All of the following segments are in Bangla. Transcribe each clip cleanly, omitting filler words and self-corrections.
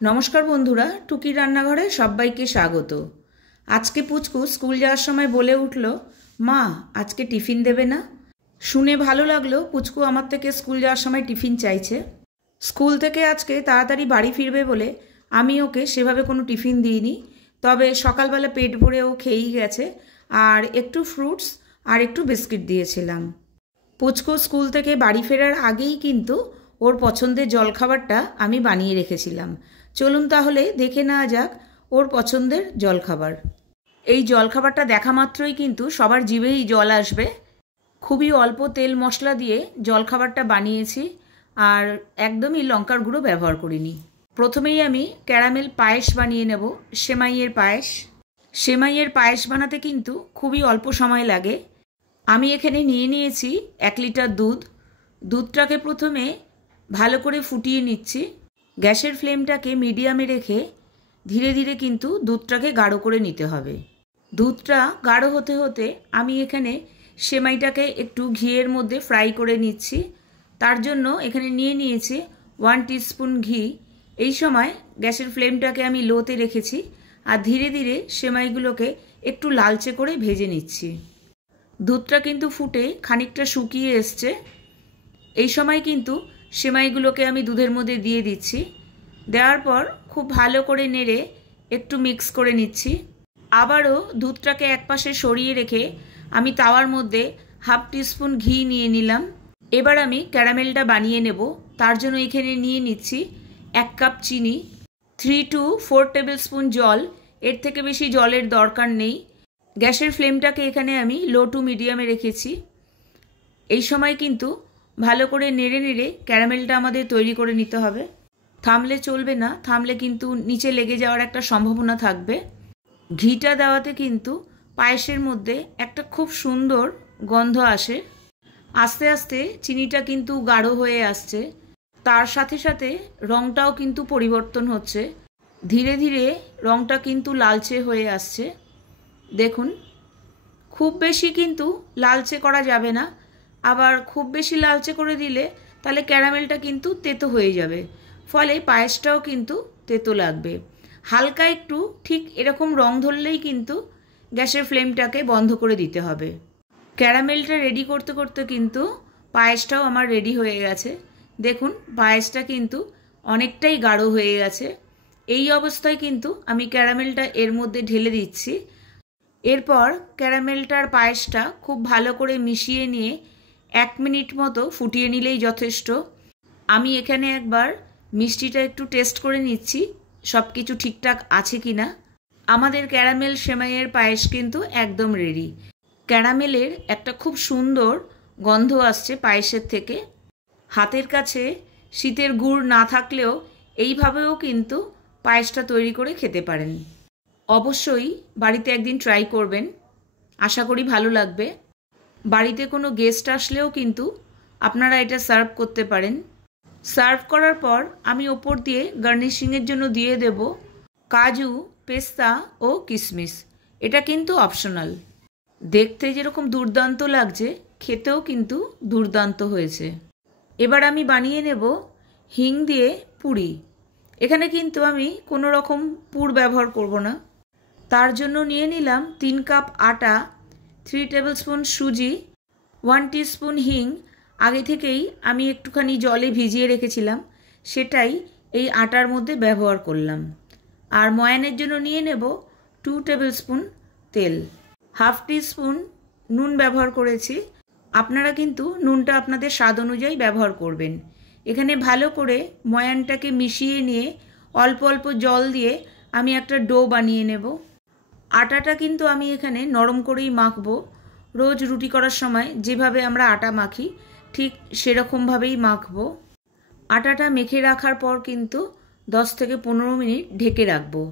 নমস্কার বন্ধুরা, টুকি রান্নাঘরে সবাইকে স্বাগত। আজকে পুচকু স্কুল যাওয়ার সময় বলে উঠল, মা আজকে টিফিন দেবে না? শুনে ভালো লাগলো, পুচকু আমার থেকে স্কুল যাওয়ার সময় টিফিন চাইছে। স্কুল থেকে আজকে তাড়াতাড়ি বাড়ি ফিরবে বলে আমি ওকে সেভাবে কোনো টিফিন দিইনি, তবে সকালবেলা পেট ভরে ও খেয়েই গেছে, আর একটু ফ্রুটস আর একটু বিস্কিট দিয়েছিলাম। পুচকু স্কুল থেকে বাড়ি ফেরার আগেই কিন্তু ওর পছন্দের জলখাবারটা আমি বানিয়ে রেখেছিলাম। চলুন তাহলে দেখে নেওয়া যাক ওর পছন্দের জলখাবার। এই জলখাবারটা দেখা মাত্রই কিন্তু সবার জিভেই জল আসবে। খুবই অল্প তেল মশলা দিয়ে জলখাবারটা বানিয়েছি, আর একদমই লঙ্কার গুঁড়ো ব্যবহার করিনি। প্রথমেই আমি ক্যারামেল পায়েস বানিয়ে নেব, সেমাইয়ের পায়েস। সেমাইয়ের পায়েস বানাতে কিন্তু খুবই অল্প সময় লাগে। আমি এখানে নিয়ে নিয়েছি 1 লিটার দুধ। দুধটাকে প্রথমে ভালো করে ফুটিয়ে নিচ্ছি। গ্যাসের ফ্লেমটাকে মিডিয়ামে রেখে ধীরে ধীরে কিন্তু দুধটাকে গাঢ় করে নিতে হবে। দুধটা গাঢ় হতে হতে আমি এখানে সেমাইটাকে একটু ঘিয়ের মধ্যে ফ্রাই করে নিচ্ছি। তার জন্য এখানে নিয়ে নিয়েছি 1 টিস্পুন ঘি। এই সময় গ্যাসের ফ্লেমটাকে আমি লোতে রেখেছি, আর ধীরে ধীরে সেমাইগুলোকে একটু লালচে করে ভেজে নিচ্ছি। দুধটা কিন্তু ফুটে খানিকটা শুকিয়ে এসছে। এই সময় কিন্তু সেমাইগুলোকে আমি দুধের মধ্যে দিয়ে দিচ্ছি। দেওয়ার পর খুব ভালো করে নেড়ে একটু মিক্স করে নিচ্ছি। আবারও দুধটাকে একপাশে সরিয়ে রেখে আমি তাওয়ার মধ্যে 1/2 টিস্পুন ঘি নিয়ে নিলাম। এবার আমি ক্যারামেলটা বানিয়ে নেব। তার জন্য এখানে নিয়ে নিচ্ছি 1 কাপ চিনি, 3 to 4 টেবিল স্পুন জল। এর থেকে বেশি জলের দরকার নেই। গ্যাসের ফ্লেমটাকে এখানে আমি লো টু মিডিয়ামে রেখেছি। এই সময় কিন্তু ভালো করে নেড়ে নেড়ে ক্যারামেলটা আমাদের তৈরি করে নিতে হবে। থামলে চলবে না, থামলে কিন্তু নিচে লেগে যাওয়ার একটা সম্ভাবনা থাকবে। ঘিটা দেওয়াতে কিন্তু পায়েসের মধ্যে একটা খুব সুন্দর গন্ধ আসে। আস্তে আস্তে চিনিটা কিন্তু গাঢ় হয়ে আসছে, তার সাথে সাথে রঙটাও কিন্তু পরিবর্তন হচ্ছে। ধীরে ধীরে রঙটা কিন্তু লালচে হয়ে আসছে। দেখুন, খুব বেশি কিন্তু লালচে করা যাবে না, আবার খুব বেশি লালচে করে দিলে তাহলে ক্যারামেলটা কিন্তু তেতো হয়ে যাবে, ফলে পায়েসটাও কিন্তু তেতো লাগবে। হালকা একটু ঠিক এরকম রং ধরলেই কিন্তু গ্যাসের ফ্লেমটাকে বন্ধ করে দিতে হবে। ক্যারামেলটা রেডি করতে করতে কিন্তু পায়েসটাও আমার রেডি হয়ে গেছে। দেখুন, পায়েসটা কিন্তু অনেকটাই গাঢ় হয়ে গেছে। এই অবস্থায় কিন্তু আমি ক্যারামেলটা এর মধ্যে ঢেলে দিচ্ছি। এরপর ক্যারামেলটার পায়েসটা খুব ভালো করে মিশিয়ে নিয়ে 1 মিনিট মতো ফুটিয়ে নিলেই যথেষ্ট। আমি এখানে একবার মিষ্টিটা একটু টেস্ট করে নিচ্ছি, সব কিছু ঠিকঠাক আছে কি না। আমাদের ক্যারামেল সেমাইয়ের পায়েস কিন্তু একদম রেডি। ক্যারামেলের একটা খুব সুন্দর গন্ধ আসছে পায়েসের থেকে। হাতের কাছে শীতের গুড় না থাকলেও এইভাবেও কিন্তু পায়েসটা তৈরি করে খেতে পারেন। অবশ্যই বাড়িতে একদিন ট্রাই করবেন, আশা করি ভালো লাগবে। বাড়িতে কোনো গেস্ট আসলেও কিন্তু আপনারা এটা সার্ভ করতে পারেন। সার্ভ করার পর আমি ওপর দিয়ে গার্নিশিংয়ের জন্য দিয়ে দেব কাজু, পেস্তা ও কিশমিশ। এটা কিন্তু অপশনাল। দেখতে যেরকম দুর্দান্ত লাগছে, খেতেও কিন্তু দুর্দান্ত হয়েছে। এবার আমি বানিয়ে নেব হিং দিয়ে পুরি। এখানে কিন্তু আমি কোনো রকম পুর ব্যবহার করব না। তার জন্য নিয়ে নিলাম 3 কাপ আটা, 3 টেবিল স্পুন সুজি, 1 টিস্পুন হিং। আগে থেকেই আমি একটুখানি জলে ভিজিয়ে রেখেছিলাম, সেটাই এই আটার মধ্যে ব্যবহার করলাম। আর ময়ানের জন্য নিয়ে নেব 2 টেবিল স্পুন তেল, 1/2 টিস্পুন নুন ব্যবহার করেছি। আপনারা কিন্তু নুনটা আপনাদের স্বাদ অনুযায়ী ব্যবহার করবেন। এখানে ভালো করে ময়ানটাকে মিশিয়ে নিয়ে অল্প অল্প জল দিয়ে আমি একটা ডো বানিয়ে নেব। আটাটা কিন্তু আমি এখানে নরম করেই মাখবো। রোজ রুটি করার সময় যেভাবে আমরা আটা মাখি ঠিক সেরকমভাবেই মাখবো। আটাটা মেখে রাখার পর কিন্তু 10 থেকে 15 মিনিট ঢেকে রাখবো।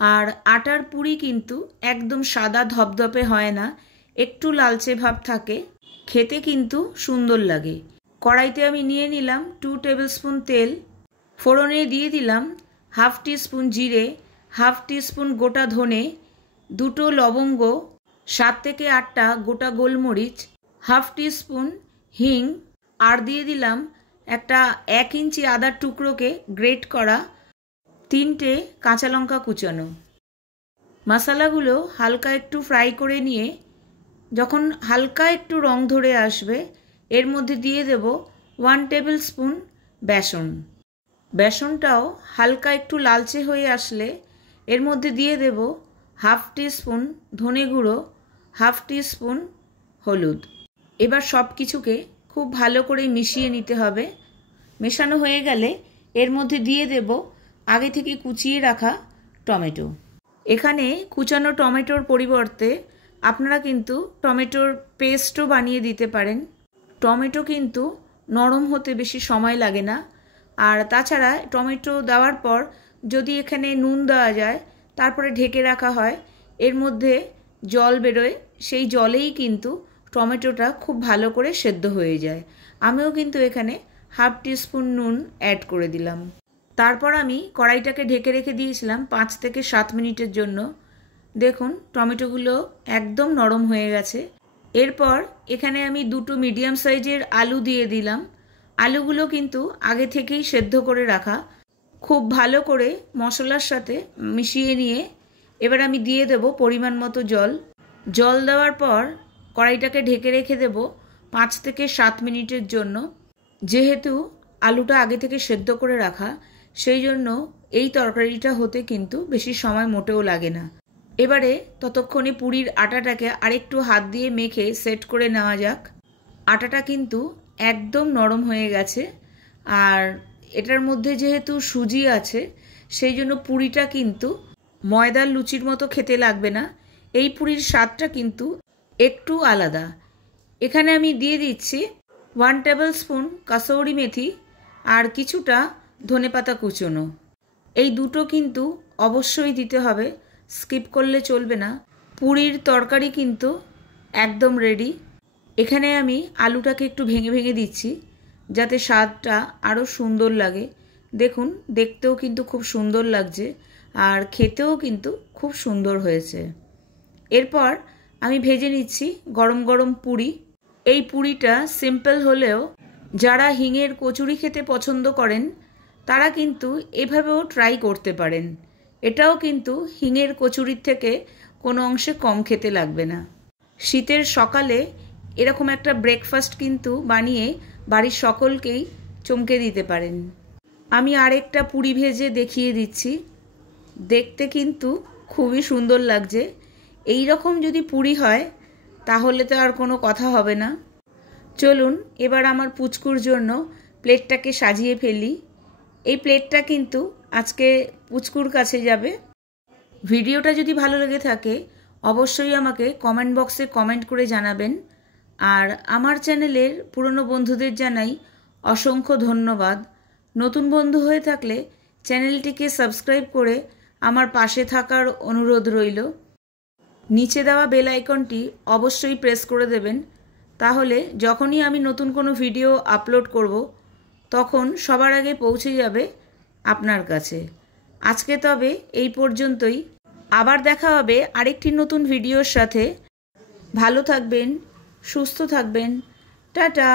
আর আটার পুরি কিন্তু একদম সাদা ধপধপে হয় না, একটু লালচে ভাব থাকে, খেতে কিন্তু সুন্দর লাগে। কড়াইতে আমি নিয়ে নিলাম 2 টেবিল স্পুন তেল। ফোড়নে দিয়ে দিলাম 1/2 টিস্পুন জিরে, 1/2 টিস্পুন গোটা ধনে, 2টো লবঙ্গ, 7 থেকে 8টা গোটা গোলমরিচ, 1/2 টিস্পুন হিং, আর দিয়ে দিলাম একটা 1 ইঞ্চি আদার টুকরোকে গ্রেট করা, 3টে কাঁচা লঙ্কা কুচানো। মশলাগুলো হালকা একটু ফ্রাই করে নিয়ে যখন হালকা একটু রং ধরে আসবে এর মধ্যে দিয়ে দেব 1 টেবিল স্পুন বেসন। বেসনটাও হালকা একটু লালচে হয়ে আসলে এর মধ্যে দিয়ে দেব 1/2 টিস্পুন ধনে গুঁড়ো, 1/2 টিস্পুন হলুদ। এবার সব কিছুকে খুব ভালো করে মিশিয়ে নিতে হবে। মেশানো হয়ে গেলে এর মধ্যে দিয়ে দেব আগে থেকে কুচিয়ে রাখা টমেটো। এখানে কুচানো টমেটোর পরিবর্তে আপনারা কিন্তু টমেটোর পেস্টও বানিয়ে দিতে পারেন। টমেটো কিন্তু নরম হতে বেশি সময় লাগে না। আর তাছাড়া টমেটো দেওয়ার পর যদি এখানে নুন দেওয়া যায় তারপরে ঢেকে রাখা হয়, এর মধ্যে জল বেরোয়, সেই জলেই কিন্তু টমেটোটা খুব ভালো করে সেদ্ধ হয়ে যায়। আমিও কিন্তু এখানে 1/2 টিস্পুন নুন অ্যাড করে দিলাম। তারপর আমি কড়াইটাকে ঢেকে রেখে দিয়েছিলাম 5 থেকে 7 মিনিটের জন্য। দেখুন টমেটোগুলো একদম নরম হয়ে গেছে। এরপর এখানে আমি 2টো মিডিয়াম সাইজের আলু দিয়ে দিলাম। আলুগুলো কিন্তু আগে থেকেই সেদ্ধ করে রাখা। খুব ভালো করে মশলার সাথে মিশিয়ে নিয়ে এবার আমি দিয়ে দেব পরিমাণ মতো জল। জল দেওয়ার পর কড়াইটাকে ঢেকে রেখে দেব 5 থেকে 7 মিনিটের জন্য। যেহেতু আলুটা আগে থেকে সেদ্ধ করে রাখা, সেই জন্য এই তরকারিটা হতে কিন্তু বেশি সময় মোটেও লাগে না। এবারে ততক্ষণে পুরির আটাটাকে আরেকটু হাত দিয়ে মেখে সেট করে নেওয়া যাক। আটাটা কিন্তু একদম নরম হয়ে গেছে, আর এটার মধ্যে যেহেতু সুজি আছে সেই জন্য পুরিটা কিন্তু ময়দার লুচির মতো খেতে লাগবে না। এই পুরির স্বাদটা কিন্তু একটু আলাদা। এখানে আমি দিয়ে দিচ্ছি 1 টেবিল স্পুন কাসৌরি মেথি আর কিছুটা ধনেপাতা কুচোনো। এই দুটো কিন্তু অবশ্যই দিতে হবে, স্কিপ করলে চলবে না। পুরির তরকারি কিন্তু একদম রেডি। এখানে আমি আলুটাকে একটু ভেঙে ভেঙে দিচ্ছি যাতে স্বাদটা আরও সুন্দর লাগে। দেখুন দেখতেও কিন্তু খুব সুন্দর লাগছে আর খেতেও কিন্তু খুব সুন্দর হয়েছে। এরপর আমি ভেজে নিচ্ছি গরম গরম পুরি। এই পুরিটা সিম্পল হলেও যারা হিঙের কচুরি খেতে পছন্দ করেন তারা কিন্তু এভাবেও ট্রাই করতে পারেন। এটাও কিন্তু হিঙের কচুরির থেকে কোনো অংশে কম খেতে লাগবে না। শীতের সকালে এরকম একটা ব্রেকফাস্ট কিন্তু বানিয়ে বাড়ির সকলকেই চমকে দিতে পারেন। আমি আরেকটা পুরি ভেজে দেখিয়ে দিচ্ছি। দেখতে কিন্তু খুবই সুন্দর লাগছে। এই রকম যদি পুরি হয় তাহলে তো আর কোনো কথা হবে না। চলুন এবার আমার পুচকুর জন্য প্লেটটাকে সাজিয়ে ফেলি। এই প্লেটটা কিন্তু আজকে পুচকুর কাছে যাবে। ভিডিওটা যদি ভালো লেগে থাকে অবশ্যই আমাকে কমেন্ট বক্সে কমেন্ট করে জানাবেন। আর আমার চ্যানেলের পুরনো বন্ধুদের জানাই অসংখ্য ধন্যবাদ। নতুন বন্ধু হয়ে থাকলে চ্যানেলটিকে সাবস্ক্রাইব করে আমার পাশে থাকার অনুরোধ রইল। নিচে দেওয়া বেল আইকনটি অবশ্যই প্রেস করে দেবেন, তাহলে যখনই আমি নতুন কোনো ভিডিও আপলোড করব তখন সবার আগে পৌঁছে যাবে আপনার কাছে। আজকে তবে এই পর্যন্তই। আবার দেখা হবে আরেকটি নতুন ভিডিওর সাথে। ভালো থাকবেন, সুস্থ থাকবেন। টাটা।